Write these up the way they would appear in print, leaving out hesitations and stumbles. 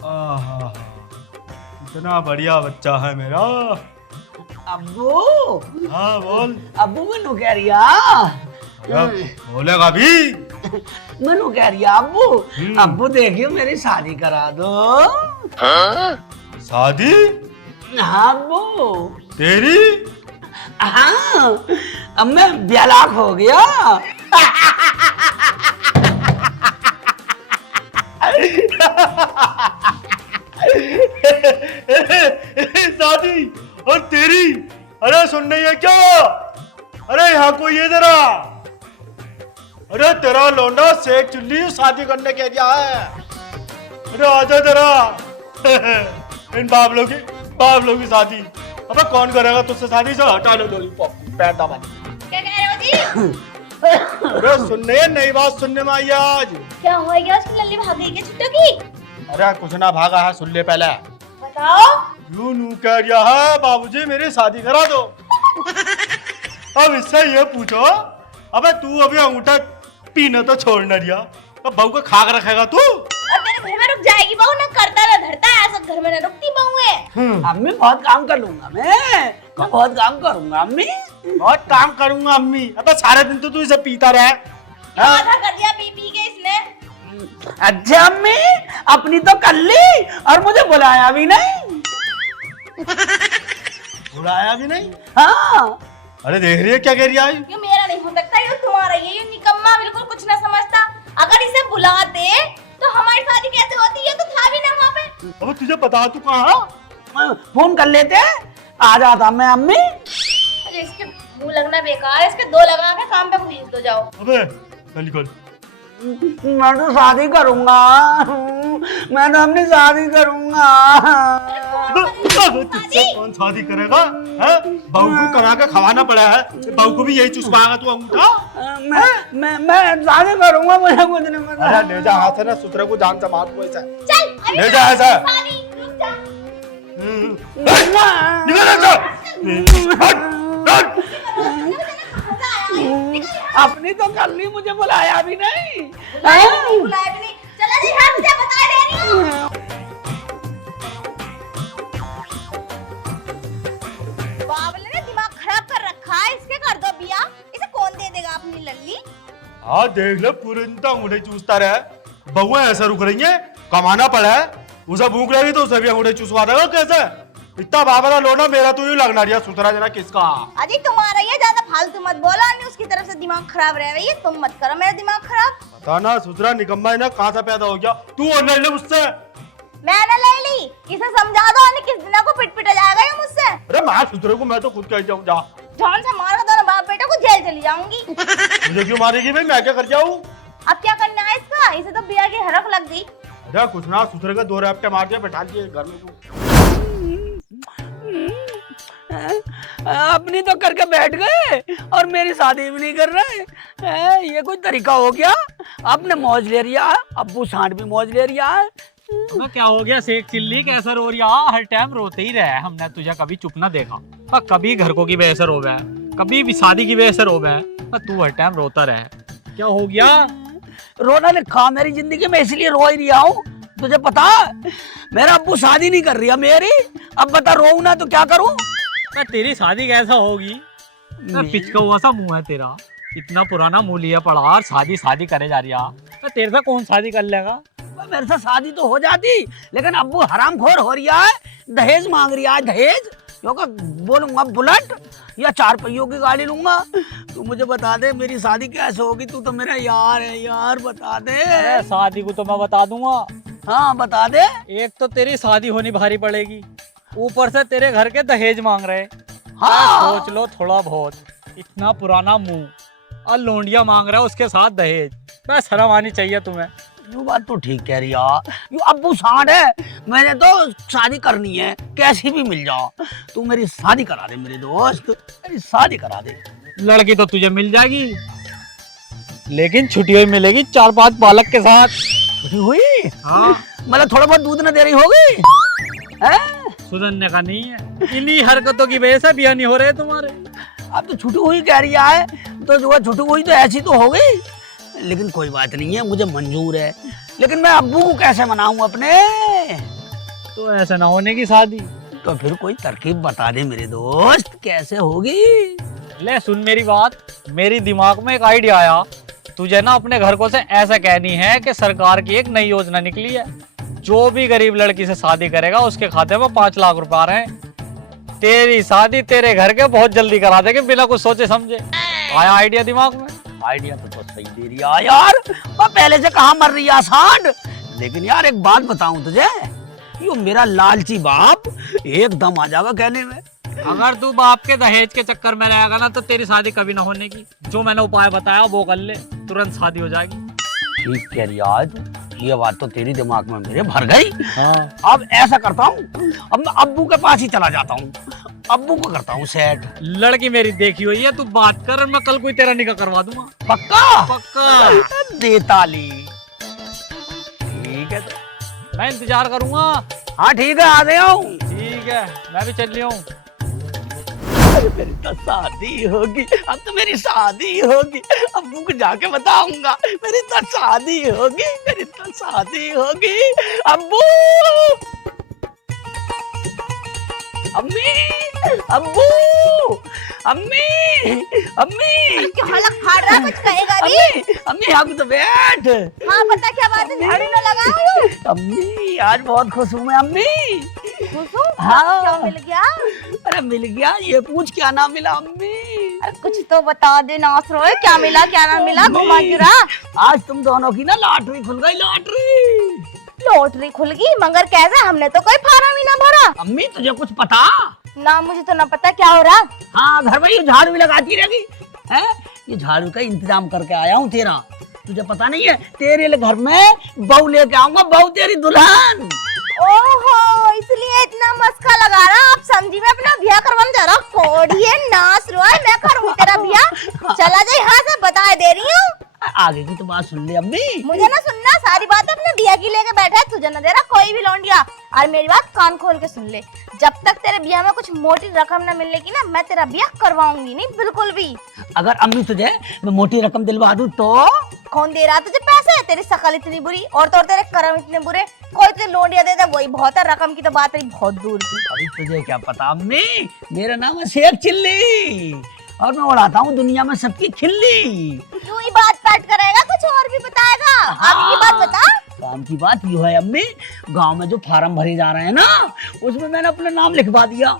आहा, इतना बढ़िया बच्चा है मेरा। अब्बू। हाँ बोल। अब्बू मनु कह रिया। अरे, बोलेगा भी। मनु कह रिया अब्बू। अब्बू देखियो मेरी शादी करा दो। शादी? हाँ अब्बू। तेरी? हाँ, अब मैं ब्यालाक हो गया। शादी और तेरी? अरे सुन नहीं है क्या? अरे यहाँ कोई है जरा। अरे तेरा लौंडा शेख चुल्ली शादी करने के दिया है। अरे आजा जरा। इन बाबलों की शादी। अबे कौन करेगा तुझसे शादी? से हटा लो लॉलीपॉप पैर दबा। क्या कह रहे हो जी? अरे सुनने नई बात सुनने में आई है आज। क्या हुआ क्या? उसकी लल्ली भाग गई क्या छुट्टो की? अरे कुछ ना भागा है, सुन ले पहले। बताओ। यूं कह रहा है बाबूजी मेरी शादी करा दो। अब इससे ये पूछो, अबे तू अभी अंगूठा पीना तो छोड़ न दिया, अब बहू को खाक रखेगा तू? और तेरे घर में रुक जाएगी बहू, ना करता ना धरता, ऐसा घर में ना रुकती बहू है। अम्मी बहुत काम कर लूंगा मैं बहुत काम करूंगा अम्मी। बहुत काम करूंगा अम्मी। अबे सारे दिन तो तू इसे पीता रहे। आधा कर दिया पी पी के इसने। अच्छा अम्मी, अपनी तो कर ली और मुझे बुलाया भी नहीं। बुलाया भी नहीं? हाँ। अरे देख रही है क्या कह रही है? ये मेरा नहीं हो सकता, ये तुम्हारा ही है। ये निकम्मा बिल्कुल कुछ ना समझता। अगर इसे बुलाते तो हमारी शादी कैसे होती? ये तो था भी ना वहाँ पे। अब तुझे पता तू कहाँ? फोन कर लेते, आ जाता मैं अम्मी। अरे इसके मुंह लगना बेकार है, इसके दो लगा के काम पे भेज दो जाओ। अबे निकल। मैं तो शादी करूंगा, मैं तो अपनी शादी करूंगा। तुझसे कौन शादी करेगा? है बहू को करा के खवाना पड़ा है, बहू को भी यही चुसवाएगा तू अंगूठा? मैं शादी करूंगा, मुझे कुछ नहीं पता। अरे ले जा हाथ से ना, सुतरे को जान से मार को ऐसा। चल अभी ले जा ऐसा। शादी रुक जा। निकल ऐसा। अपनी तो कर ली, मुझे बुलाया भी नहीं। बुलाया भी नहीं। चला जी, हाथ से बता दे रही हूँ। बाबले ने दिमाग खराब कर रखा है, इसके कर दो बिया। इसे कौन दे देगा अपनी लल्ली? हाँ देख ले, पूरे दिन तो अंगूठे चूसता रहे। बहुएं ऐसा रुक रही है, कमाना पड़ा है। उसे भूख लगी तो उसे भी अंगूठे चूसवा देगा कैसे? इतना बाबरा लोना मेरा तो यूं लगना रिया सुतरा जना किसका? अजी तुम्हारा ये ज्यादा फालतू मत बोला, नहीं उसकी तरफ से दिमाग खराब रह रही है। तुम मत करो मेरा दिमाग खराब। पता ना सुतरा निकम्मा है ना, कहाँ से पैदा हो गया तू? और ले मुझसे। मैं ना ले ली, इसे समझा दो, नहीं किस दिन को पिट पिटा जाएगा ये मुझसे। अरे मार सुतरे को, मैं तो खुद कह जाऊँ। जा जान से मारा दोनों बाप बेटा को, जेल चली जाऊंगी। मुझे क्यों मारेगी भाई? मैं क्या कर जाऊँ? अब क्या करना है इसका? इसे तो बिया की हरख लग गई। अरे कुछ ना, सुतरे का 2 रैपटे मार दिया, बैठा दिए घर में तू। अपनी तो करके बैठ गए और मेरी शादी भी नहीं कर रहे। ये कोई तरीका हो गया? आपने मौज ले रिया, अब्बू सांड भी मौज ले रिया है। तो क्या हो गया शेख चिल्ली? कैसा रो रही? हर टाइम रोते ही रहे, हमने तुझे कभी चुप ना देखा। पर कभी घर को की वजह से रोवे, कभी भी शादी की वजह से रोवे, पर तू हर टाइम रोता रहे। क्या हो गया? रोना लिखा मेरी जिंदगी में, इसलिए रो ही रिया हूँ। तुझे पता मेरा अब्बू शादी नहीं कर रही है मेरी। अब बता, रोऊं ना तो क्या करूं? तेरी शादी कैसा होगी? पिचका हुआ सा मुंह है तेरा, इतना पुराना मुंह लिया पड़ा और शादी शादी करे जा रही है। तेरे से कौन शादी कर लेगा? मेरे से शादी तो हो जाती, लेकिन अब्बू हरामखोर हो रही है, दहेज मांग रही है। दहेज क्योंकि बोलूंगा बुलेट या 4 पहियों की गाड़ी लूंगा। तू मुझे बता दे मेरी शादी कैसे होगी? तू तो मेरा यार है यार, बता दे। अरे शादी को तो मैं बता दूंगा। हाँ बता दे। एक तो तेरी शादी होनी भारी पड़ेगी, ऊपर से तेरे घर के दहेज मांग रहे। हाँ। सोच लो थोड़ा बहुत, इतना पुराना मुंह और लोंडिया मांग रहा है, उसके साथ दहेज। बस शर्म आनी चाहिए तुम्हें। यू बात तो ठीक कह रही है, यू अब्बू सांड है। मैंने तो शादी करनी है, कैसी भी मिल जाओ। तू मेरी शादी करा दे मेरे दोस्त, मेरी शादी करा दे। लड़की तो तुझे मिल जाएगी, लेकिन छुट्टियों में मिलेगी 4-5 बालक के साथ। छुट्टी हुई? हाँ। मतलब थोड़ा बहुत दूध न दे रही होगी? सुधरने का नहीं है, इन्हीं हरकतों की वजह से बिया नहीं हो रहे तुम्हारे। अब तो छुट्टी हुई कह रही है, तो जो छुट्टी हुई तो ऐसी तो हो गई। लेकिन कोई बात नहीं है, मुझे मंजूर है। लेकिन मैं अब्बू को कैसे मनाऊं अपने? तो ऐसा ना होने की शादी। तो फिर कोई तरकीब बता दे मेरे दोस्त, कैसे होगी? ले सुन मेरी बात, मेरी दिमाग में एक आइडिया आया। तुझे ना अपने घर को से ऐसा कहनी है कि सरकार की एक नई योजना निकली है, जो भी गरीब लड़की से शादी करेगा उसके खाते में 5 लाख रुपए आ रहे हैं। तेरी शादी तेरे घर के बहुत जल्दी करा देंगे बिना कुछ सोचे समझे। आया आइडिया दिमाग में? आइडिया तो सही दे रही है यार, मैं पहले से कहाँ मर रही आसान। लेकिन यार एक बात बताऊं तुझे, यो मेरा लालची बाप एकदम आ जाएगा कहने में। अगर तू बाप के दहेज के चक्कर में रहेगा ना तो तेरी शादी कभी ना होने की। जो मैंने उपाय बताया वो कर ले, तुरंत शादी हो जाएगी। ठीक कह रही आज, ये बात तो तेरी दिमाग में मेरे भर गई। हाँ। अब ऐसा करता हूँ, अब मैं अब्बू के पास ही चला जाता हूँ, अब्बू को करता हूँ सेट। लड़की मेरी देखी हुई है, तू बात कर, मैं कल कोई तेरा निकाह करवा दूंगा। पक्का? पक्का। दे ताली। ठीक है तो मैं इंतजार करूंगा। हाँ ठीक है, आ गया हूँ। ठीक है, मैं भी चल रही हूँ। मेरी तो शादी होगी, अब तो मेरी शादी होगी। अब्बू को जाके बताऊंगा मेरी तो शादी होगी, मेरी तो शादी होगी। अब्बू, अम्मी, अब्बू, अम्मी, अम्मी। क्यों हलक फाड़ रहा है? कुछ कहेगा भी? अम्मी, अम्मी आगे तो बैठ। हाँ बता क्या बात है, झाड़ू ना लगाऊं? अम्मी आज बहुत खुश हूँ मैं अम्मी। खुश हूँ? हाँ। क्या मिल गया? अरे मिल गया, ये पूछ क्या ना मिला अम्मी? अरे कुछ तो बता दे नासरोए, क्या मिला क्या ना मिला, घुमा क्यों रहा? आज तुम दोनों की ना लॉटरी खुल गई, लॉटरी। लॉटरी खुल गई? मगर कैसे? हमने तो कोई फार्म ही ना भरा। अम्मी तुझे कुछ पता? ना मुझे तो ना पता क्या हो रहा। हाँ घर में ये झाड़ू भी लगाती रहेगी है, ये झाड़ू का इंतजाम करके आया हूँ तेरा, तुझे पता नहीं है? तेरे लिए घर में बहू लेके आऊंगा, बहू तेरी दुल्हन। ओहो, इसलिए इतना मस्का लगा रहा। आप समझी मैं अपना ब्याह करवाने जा रहा हूँ। कोड़िए नासरोए, मैं करूँ तेरा ब्याह? चला जा यहाँ से, बता दे रही हूँ। आगे की तो बात सुन ले अम्मी। मुझे ना सुनना, सारी बात अपने बिया की लेके बैठा है, तुझे ना दे रहा कोई भी लौंडिया। और मेरी बात कान खोल के सुन ले, जब तक तेरे बिया में कुछ मोटी रकम ना मिलने की ना, मैं तेरा बिया करवाऊंगी नहीं बिल्कुल भी। अगर अम्मी तुझे मैं मोटी रकम दिलवा दूं तो? कौन दे रहा तुझे पैसे? तेरी शकल इतनी बुरी और तो और तेरे कर्म इतने बुरे, कोई तुझे लौंडिया दे दे वही बहुत है, रकम की तो बात है बहुत दूर की। अभी तुझे क्या पता अम्मी, मेरा नाम है शेख चिल्ली और मैं उड़ाता हूँ दुनिया में सबकी खिल्ली। तू ही बात काट करेगा, कुछ और भी बताएगा? अब ये बात बता। काम की बात यू है अम्मी, गांव में जो फार्म भरे जा रहे हैं ना, उसमें मैंने अपना नाम लिखवा दिया।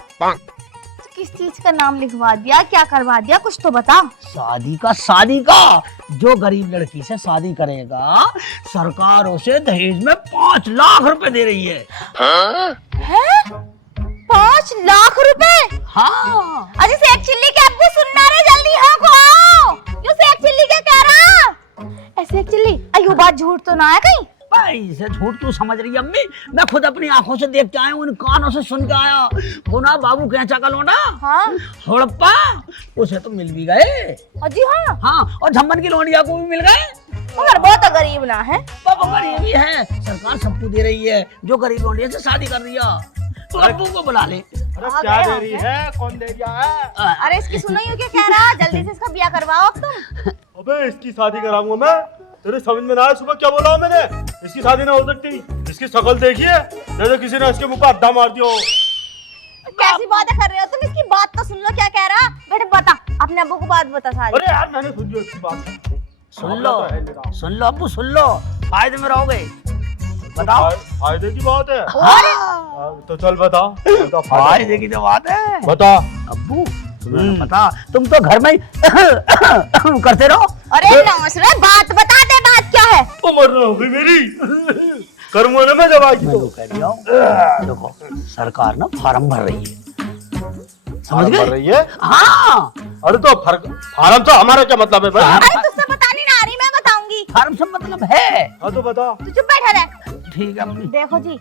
किस चीज का नाम लिखवा दिया, क्या करवा दिया, कुछ तो बता। शादी का, शादी का। जो गरीब लड़की से शादी करेगा सरकार उसे दहेज में 5 लाख रुपए दे रही है। हैं? 5 लाख रुपए? हाँ। अरे शेख चिल्ली के अब्बू सुनना रे, जल्दी हाँ को आओ। यू शेख चिल्ली क्या कह रहा? शेख चिल्ली, अयो बात झूठ तो ना है कहीं? भाई इसे झूठ क्यों समझ रही है अम्मी? मैं खुद अपनी आंखों से देख के आया हूँ, उन कानों से सुन के आया। वो ना बाबू कैंचा का लोना, हाँ हड़प्पा, उसे तो मिल भी गए। जी हाँ। हाँ, और झम्मन की लोनिया को भी मिल गए। मगर बहुत गरीब ना है। पापा गरीब ही है, सरकार सबको दे रही है जो गरीब लोनिया से शादी कर रही है। तो अब्बू को बुला ले। अरे क्या दे रही है, कौन दे रहा है? अरे इसकी सुनो, यू क्या कह रहा? जल्दी से इसका ब्याह करवाओ अब तुम। अबे इसकी शादी कराऊंगा मैं, तेरे समझ में ना आया? सुबह क्या बोला मैंने? इसकी शादी ना हो सकती। इसकी शक्ल देखिए, जैसे किसी ने इसके मुंह पर अड्डा मार दिया हो। कैसी बातें कर रहे हो तुम? इसकी बात तो सुन लो, क्या कह रहा? बेटे बता, अपने अब्बू को बात बता सारी। अरे यार मैंने सुन लिया इसकी बात। सुन लो, सुन लो अब्बू, सुन लो, फायदे में रहोगे। बताओ। फायदे की बात है? और तो चल बता। फायदे की तो बात है। बता अब्बू तुम्हें पता, तुम तो घर में करते रहो। अरे नासरे, बात बता दे, बात क्या है? उम्र ना होगी मेरी, करूंगा ना मैं जब आएगी तो। कह रही हूँ, देखो सरकार ना फार्म भर रही है, समझ भर गए? रही है? हाँ। अरे तो फार्म तो हमारा क्या मतलब है भाई? अरे तुझसे बतानी ना आ रही, मैं बताऊंगी। फार्म से मतलब है। हाँ तो बता। तू चुप बैठा रह। ठीक है अम्मी। देखो जी,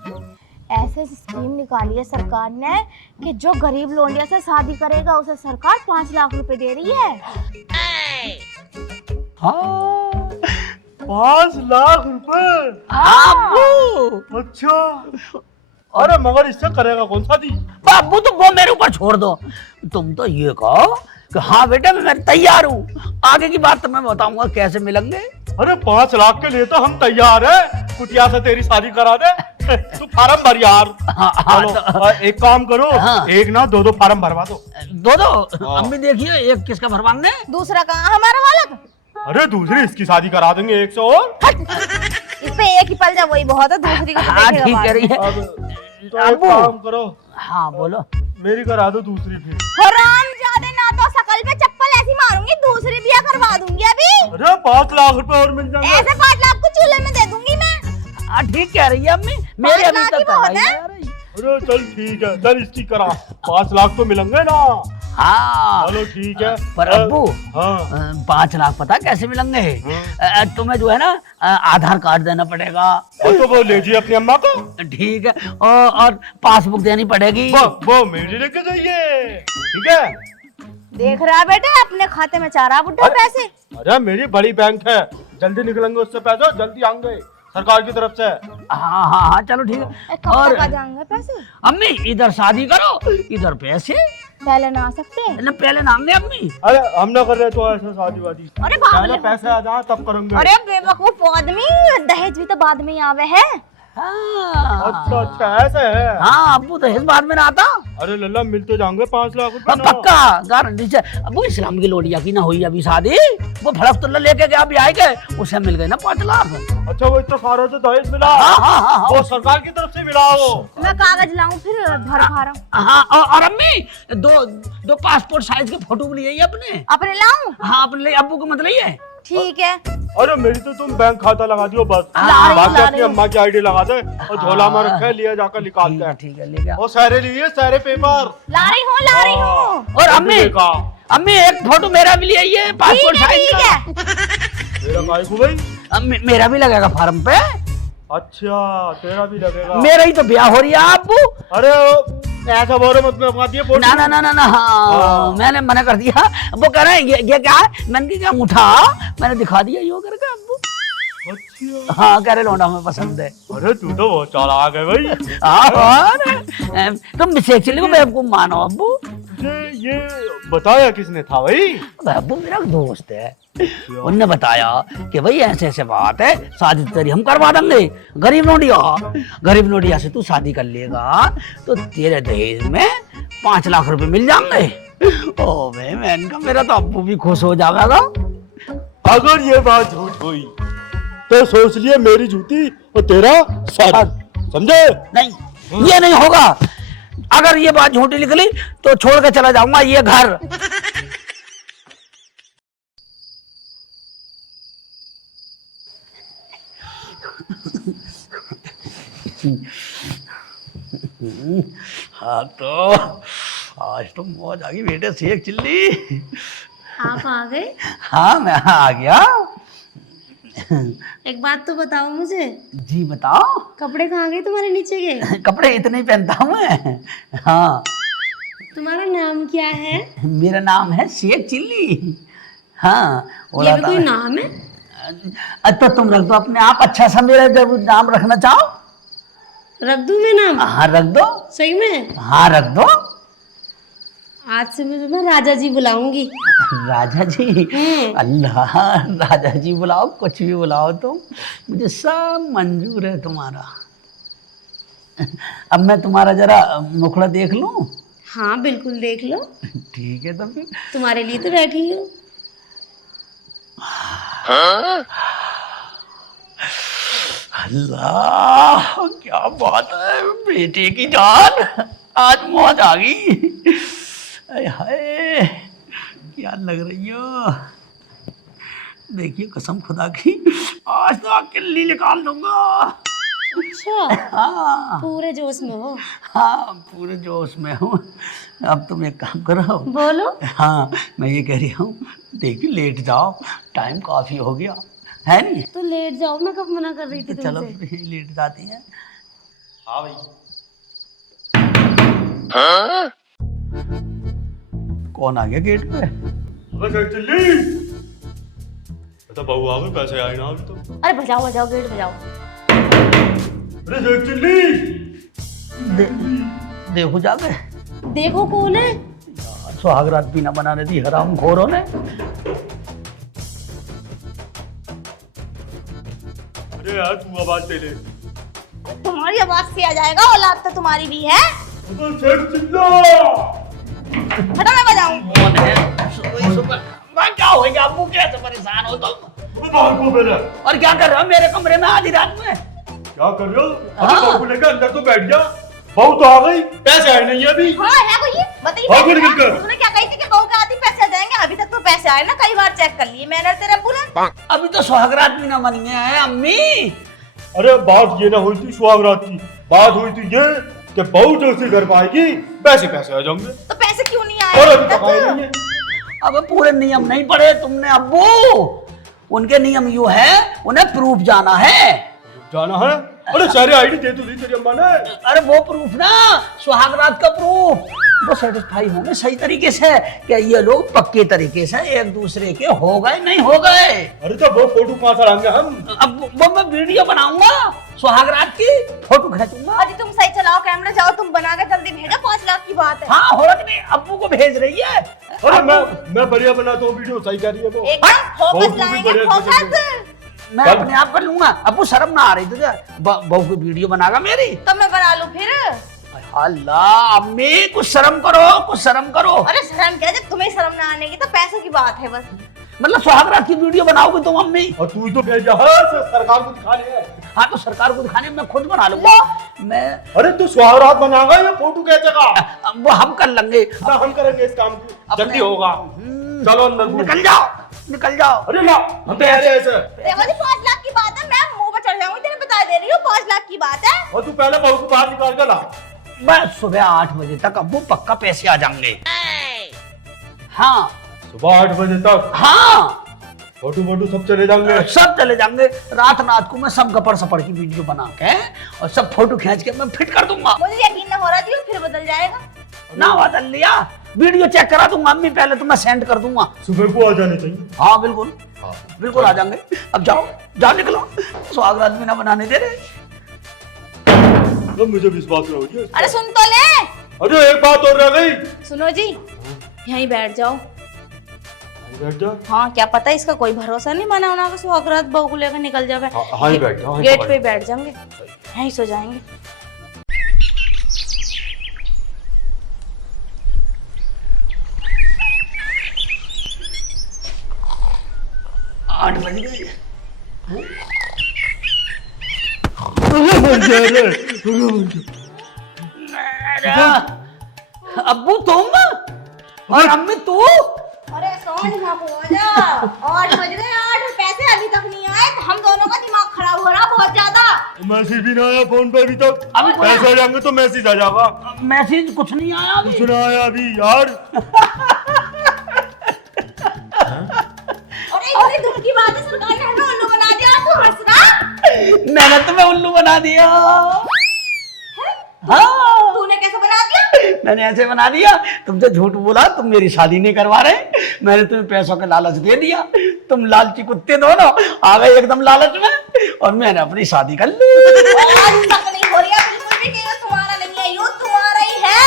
ऐसे स्कीम निकाली है सरकार ने कि जो गरीब लोंडिया से शादी करेगा उसे सरकार 5 लाख रुपए दे रही है। हाँ 5 लाख रुपए? अब्बू। अच्छा। अरे मगर इससे करेगा कौन शादी? अब्बू तो वो मेरे ऊपर छोड़ दो, तुम तो ये कहो कि हाँ बेटा मैं तैयार हूँ, आगे की बात तो मैं बताऊंगा कैसे मिलेंगे। अरे 5 लाख के लिए तो हम तैयार है, कुटिया से तेरी शादी करा दे। तू फार्म भर यार। चलो, एक काम करो, हाँ। एक ना 2 फार्म भरवा दो। दो हाँ। अम्मी देखिए एक किसका भरवाएंगे। दूसरा कहाँ हमारा वाला? अरे दूसरी इसकी शादी करा देंगे 100 और। इस पे एक ही पल जा वही बहुत है, दूसरी को तो हाँ देखेगा ठीक बाद कह रही में। है। अब तो एक काम करो, हाँ बोलो। मेरी करा दो दूसरी फिर। हरामजादे, ना तो शकल पे चप्पल ऐसी मारूंगी, दूसरी बिया करवा दूंगी अभी। अरे 5 लाख रुपए और मिल जाएंगे। ऐसे 5 लाख को चूल्हे में दे दूंगी मैं। हाँ ठीक कह रही है अम्मी, मेरे अभी लाख तक ही बहुत करवाई है। नहीं आ रही। अरे चल ठीक है, चल इसकी करा, 5 लाख तो मिलेंगे ना। हाँ चलो ठीक है। पर अब्बू हाँ 5 लाख पता कैसे मिलेंगे? तुम्हें जो है ना आधार कार्ड देना पड़ेगा। और तो वो ले जी अपनी अम्मा को। ठीक है, और पासबुक देनी पड़ेगी। वो मेरी लेके जाइए, ठीक है। देख रहा बेटा, अपने खाते में 4 बुड्ढा पैसे। अरे मेरी बड़ी बैंक है, जल्दी निकलेंगे उससे पैसे, जल्दी आएंगे सरकार की तरफ से। हाँ हाँ हाँ चलो ठीक है। कब और तक आ जाएंगे पैसे? अम्मी इधर शादी करो, इधर पैसे पहले ना आ सकते। न पहले नाम दे अम्मी। अरे हम ना कर रहे तो ऐसा शादी वादी, अरे पहले बाबले, पैसे आ जाए तब करेंगे। अरे बेवकूफ आदमी, दहेज भी तो बाद में ही आवे है। हाँ अच्छा अच्छा ऐसे है। हाँ अब्बू दहेज बाद में ना आता। अरे लल्ला मिल तो जाएंगे 5 लाख रुपए ना। पक्का गारंटी से। अब्बू इस्लाम की लोडिया की ना हुई अभी शादी, वो भड़क तो लेके गया भी आए गए, उसे मिल गए ना 5 लाख। अच्छा वो इतना सारा से दहेज मिला? हाँ हाँ हाँ वो सरकार की तरफ से मिला वो। मैं कागज लाऊं फिर भर फारम हाँ और अम्मी दो पासपोर्ट साइज के फोटो भी लिए अपने। अपने लाऊं? हाँ अपने लिए, अब्बू को मत लिए। ठीक है। अरे मेरी तो तुम बैंक खाता लगा दियो बस, ला बाकी अपनी रही हूँ। अम्मा की आईडी लगा दे और झोला में रखे, लिया जाकर निकाल ठीक है के। ठीक है ले गया। वो सारे लिए सारे पेपर। ला रही हूँ। और अम्मी अम्मी एक फोटो मेरा भी ले आइए पासपोर्ट साइज ठीक का। है। मेरा काय को भाई? मेरा भी लगेगा फार्म पे। अच्छा तेरा भी लगेगा। मेरा ही तो ब्याह हो रही है अब्बू। अरे ऐसा बोलो मत, मैं दिए फोटो। ना ना ना ना ना हाँ मैंने मना कर दिया। वो कह रहे हैं ये क्या है, मैंने कहा उठा, मैंने दिखा दिया यो करके अब्बू। अच्छा हाँ कह रहे लौंडा में पसंद है। अरे तू तो बहुत चालाक है भाई। हाँ तुम सेक्चुअली को बेवकूफ मानो अब्बू। तुझे ये बताया किसने था भाई? अब्बू मेरा दोस्त है, उनने बताया कि भाई ऐसे ऐसे बात है, शादी तेरी हम करवा देंगे। गरीब नोडिया से तू शादी कर लेगा तो तेरे दहेज में 5 लाख रुपए मिल जाएंगे। ओ भाई मैंने कहा मेरा तो अब्बू भी खुश हो जाएगा। अगर ये बात झूठ हुई तो सोच लिए मेरी जूती और तेरा शादी, समझे? नहीं ये नहीं होगा, अगर ये बात झूठी निकली तो छोड़ के चला जाऊंगा ये घर। हाँ तो आज तो मौज आ गई बेटे, सेक चिल्ली। आप आ गए? हाँ मैं आ गया। एक बात तो बताओ मुझे, जी बताओ। कपड़े कहाँ गए तुम्हारे नीचे के? कपड़े इतने ही पहनता हूँ मैं। हाँ तुम्हारा नाम क्या है? मेरा नाम है शेख चिल्ली। हाँ ये भी कोई नाम है? तो तुम रख दो अपने आप, अच्छा सा मेरा जब नाम रखना चाहो। रख दूं मैं नाम? हाँ रख दो। सही में? हाँ रख दो। आज से मैं तुम्हें राजा जी बुलाऊंगी। राजा जी? अल्लाह राजा जी बुलाओ, कुछ भी बुलाओ तुम, मुझे सब मंजूर है तुम्हारा। अब मैं तुम्हारा जरा मुखड़ा देख लूं? हाँ बिल्कुल देख लो। ठीक है तो फिर तुम्हारे लिए तो बैठी हूँ। अल्लाह क्या बात है, बेटे की जान, आज मौज आ गई। हाय क्या लग रही हो, देखिए कसम खुदा की आज तो किल्ली निकाल दूंगा। अच्छा हाँ पूरे जोश में हो? हाँ पूरे जोश में हूँ। अब तुम एक काम करो। बोलो। हाँ मैं ये कह रही हूँ, देखिए लेट जाओ, टाइम काफी हो गया है नहीं? तो लेट जाओ, मैं कब मना कर रही थी तो चलो तुमसे? फिर लेट जाती हैं। हाँ भाई। कौन आ गया गेट पे? अबे शेख चिल्ली, तो बहू आ गई, पैसे आए ना अभी तो। अरे बजाओ बजाओ, गेट बजाओ। अरे शेख चिल्ली, देखो जाके देखो कौन है? सुहागरात भी ना बनाने दी हराम खोरों ने। अरे यार तू आवाज दे ले। तुम्हारी आवाज से आ जाएगा, औलाद तो तुम्हारी भी है। तो शेख चिल्ला। हटो मैं बजाऊं। कौन है? सुबह सुबह मैं क्या हो गया? अब्बू कैसे परेशान हो तुम? बाहर को पहले और क्या कर रहे हो मेरे कमरे में आधी रात में? क्या कर रहे हो? हाँ। अरे बहू को लेकर अंदर तो बैठ गया। बहू तो आ गई, पैसे आए नहीं अभी। हाँ है कोई? बताइए। हाँ, बोल निकल कर। तूने क्या कही थी कि बहू के आदि पैसे आ जाएंगे? अभी तक तो पैसे आए ना, कई बार चेक कर लिए मैंने और तेरे अब्बू ने। अभी तो सुहागरात भी ना बनी है अम्मी। अरे बात ये ना हुई थी सुहागरात की, बात हुई थी ये कि बहू जो उसी घर पाएगी पैसे पैसे आ जाएंगे। तो पैसे क्यों नहीं आए? और अभी तक आए नहीं है। अब पूरे नियम नहीं पढ़े तुमने अब्बू। उनके नियम यू है, उन्हें प्रूफ जाना है। जाना है? अरे सारे आईडी दे तो दी तेरी अम्मा ने। अरे वो प्रूफ ना, सुहागरात का प्रूफ। वो सेटिस्फाई होंगे सही तरीके से कि ये लोग पक्के तरीके से एक दूसरे के हो गए नहीं हो गए। अरे तो वो फोटो कहाँ से लाएंगे हम? अब वो मैं वीडियो बनाऊंगा सुहागरात की, फोटो खींचूंगा। अजी तुम सही चलाओ कैमरा, जाओ तुम बना के जल्दी भेजो, 5 लाख की बात है। हाँ हो रहा नहीं, अब्बू को भेज रही है। अरे मैं बढ़िया बनाता हूँ वीडियो, सही कह रही है वो। एकदम फोकस बहुत भी लाएंगे, बढ़िया फोकस। मैं अपने आप कर लूंगा। अब्बू शर्म ना आ रही तुझे? बहू की वीडियो बनागा मेरी? तो मैं बना लूं फिर? अल्लाह अम्मी कुछ शर्म करो, कुछ शर्म करो। अरे शर्म क्या, जब तुम्हें शर्म ना आने की तो पैसों की बात है बस। मतलब सुहागरात की वीडियो बनाओगे तुम अम्मी? और तू ही तो भेजा है सरकार को दिखाने है। हाँ तो सरकार को दिखाने में खुद बना लूंगा मैं। अरे तू सुहागरात बनाएगा या फोटो खींचेगा? वो हम कर लेंगे। ना हम करेंगे इस काम को, जल्दी होगा। चलो अंदर घुस। निकल जाओ, निकल जाओ। अरे ना हम तो ऐसे ऐसे। देखो जी 5 लाख की बात है, मैं मुंह पे चढ़ जाऊंगी, तेरे बता दे रही हूँ 5 लाख की बात है। और तू पहले बहू को बाहर निकाल कर ला। बस सुबह 8 बजे तक अब्बू पक्का पैसे आ जाएंगे। हाँ सुबह 8 बजे तक हाँ फोटो फोटो सब चले जाएंगे। सब चले जाएंगे। रात को मैं सब गपर सपड़ की वीडियो बना के और सब फोटो खींच के मैं फिट कर दूंगा। मुझे यकीन ना हो रहा थी, फिर बदल जाएगा। ना बदल लिया, वीडियो चेक करा दूंगा अम्मी, पहले तो मैं सेंड कर दूंगा। सुबह को आ जाने चाहिए। हाँ बिल्कुल, बिल्कुल आ जाएंगे। अब जाओ जाओ निकलो, सुहागरात भी ना बनाने दे रहे। तो मुझे विश्वास ना हो गया। अरे सुन तो ले। अरे एक बात और रह गई। सुनो जी, यहीं बैठ जाओ। बैठ जा। हाँ क्या पता, इसका कोई भरोसा नहीं, माना उना के सुहागरात बहू को लेकर निकल जावे। हाँ ही बैठ जाओ। गेट पे बैठ जाएंगे, यहीं सो जाएंगे। 8 बज गए। अब्बू तुम और अम्मी तू? अरे समझ ना हो जा, 8 बज गए, 8 पैसे अभी तक नहीं आए, तो हम दोनों का दिमाग खराब हो रहा बहुत ज्यादा। मैसेज भी ना आया फोन पे अभी तक। अभी पैसे आ जाएंगे तो मैसेज आ जाएगा। मैसेज कुछ नहीं आया अभी। कुछ ना आया अभी यार। अरे इतनी दूर की बात है, सरकार ने हमें उल्लू बना दिया, तू हंस रहा? मैंने तुम्हें उल्लू बना दिया। हाँ तूने कैसे बना दिया? मैंने ऐसे बना दिया, तुमसे झूठ बोला, तुम मेरी शादी नहीं करवा रहे, मैंने तुम्हें पैसों का लालच दे दिया, तुम लालची कुत्ते दोनों आ गए एकदम लालच में और मैंने अपनी शादी कर ली। आज तक नहीं हो रही है बिल्कुल भी कि ये तुम्हारा नहीं है, ये तुम्हारा ही है।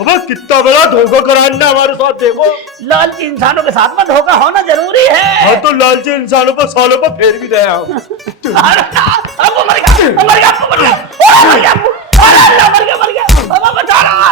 अबे कितना बड़ा धोखा कराना हमारे साथ, देखो। लालची इंसानों के साथ में धोखा होना जरूरी है। हाँ तो लालची इंसानों पर सालों पर फेर भी दया। अब मर गया, मर गया, मर गया, मर गया, मर गया, मर गया, मर गया, बचा रहा।